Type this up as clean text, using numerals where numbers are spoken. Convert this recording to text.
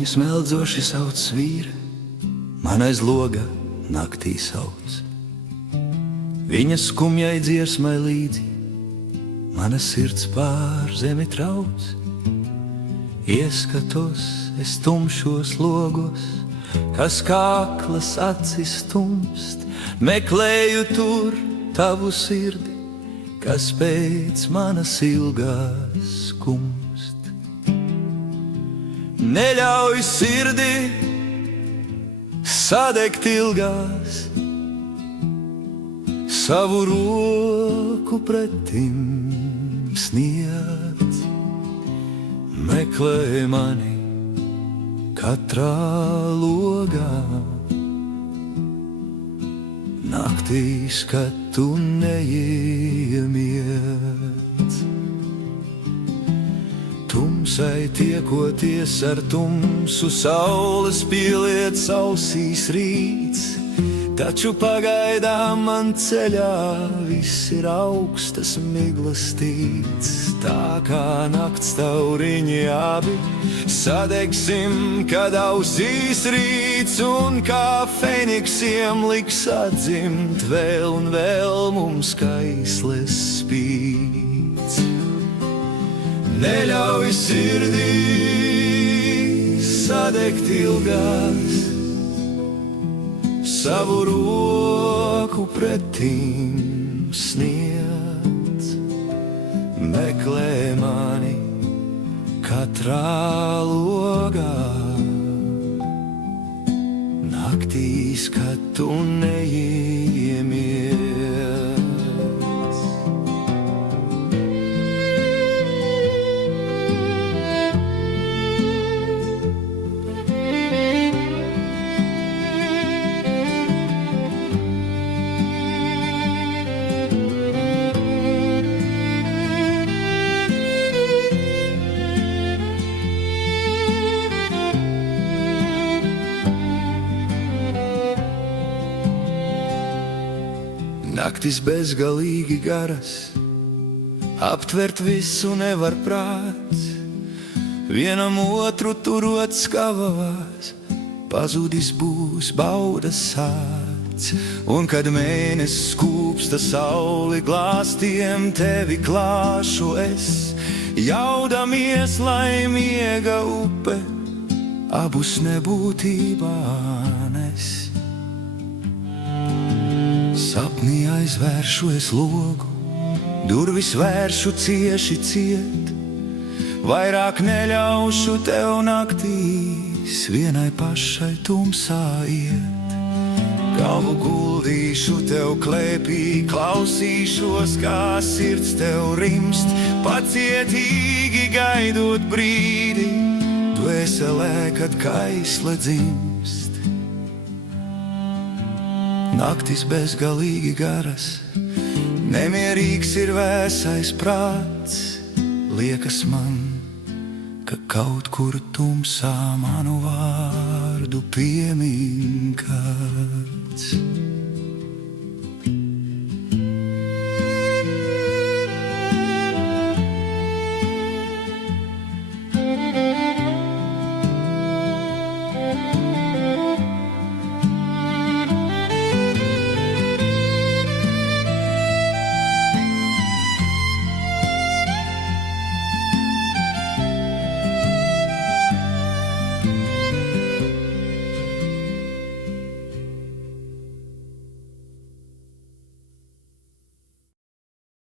Viņa smeldzoši sauc svīra, man aiz loga naktī sauc. Viņa skumjai dziesmai līdzi, mana sirds pār zemi trauc. Ieskatos es tumšos logos, kas kāklas acis tumst. Meklēju tur tavu sirdi, kas pēc manas ilgās skumst. Neļauj sirdi sadegt ilgās, savu roku pretim sniedz. Meklē mani katrā logā, naktīs, kad tu neiemiedz. Tumsai tiekoties ar tumsu, saules pieliec ausīs rīts. Taču pagaidām man ceļā viss ir augstas miglas tīts. Tā kā nakts tauriņi abi sadegsim, kad ausīs rīts, un kā feniksiem liks atdzimt vēl un vēl mums kaisles spīts. Neļauj sirdī sadegt ilgās, savu roku pretim sniedz. Meklē mani katrā logā, naktīs, kad tu neiemiedz. Naktis bezgalīgi garas, aptvert visu nevar prāts. Vienam otru turot skavavās, pazudis būs baudas sāts. Un kad mēnesis skūpsta sauli glāstiem, tevi klāšu es, jaudamies, lai miega upe abus nebūtībā nes. Sapnī aizvēršu es logu, durvis vēršu cieši ciet. Vairāk neļaušu tev naktīs vienai pašai tumsā iet. Galvu guldīšu tev klēpī, klausīšos, kā sirds tev rimst, pacietīgi gaidot brīdi, dvēselē, kad kaisle dzimst. Naktis bezgalīgi garas, nemierīgs ir vēsais prāts. Liekas man, ka kaut kur tumsā manu vārdu piemin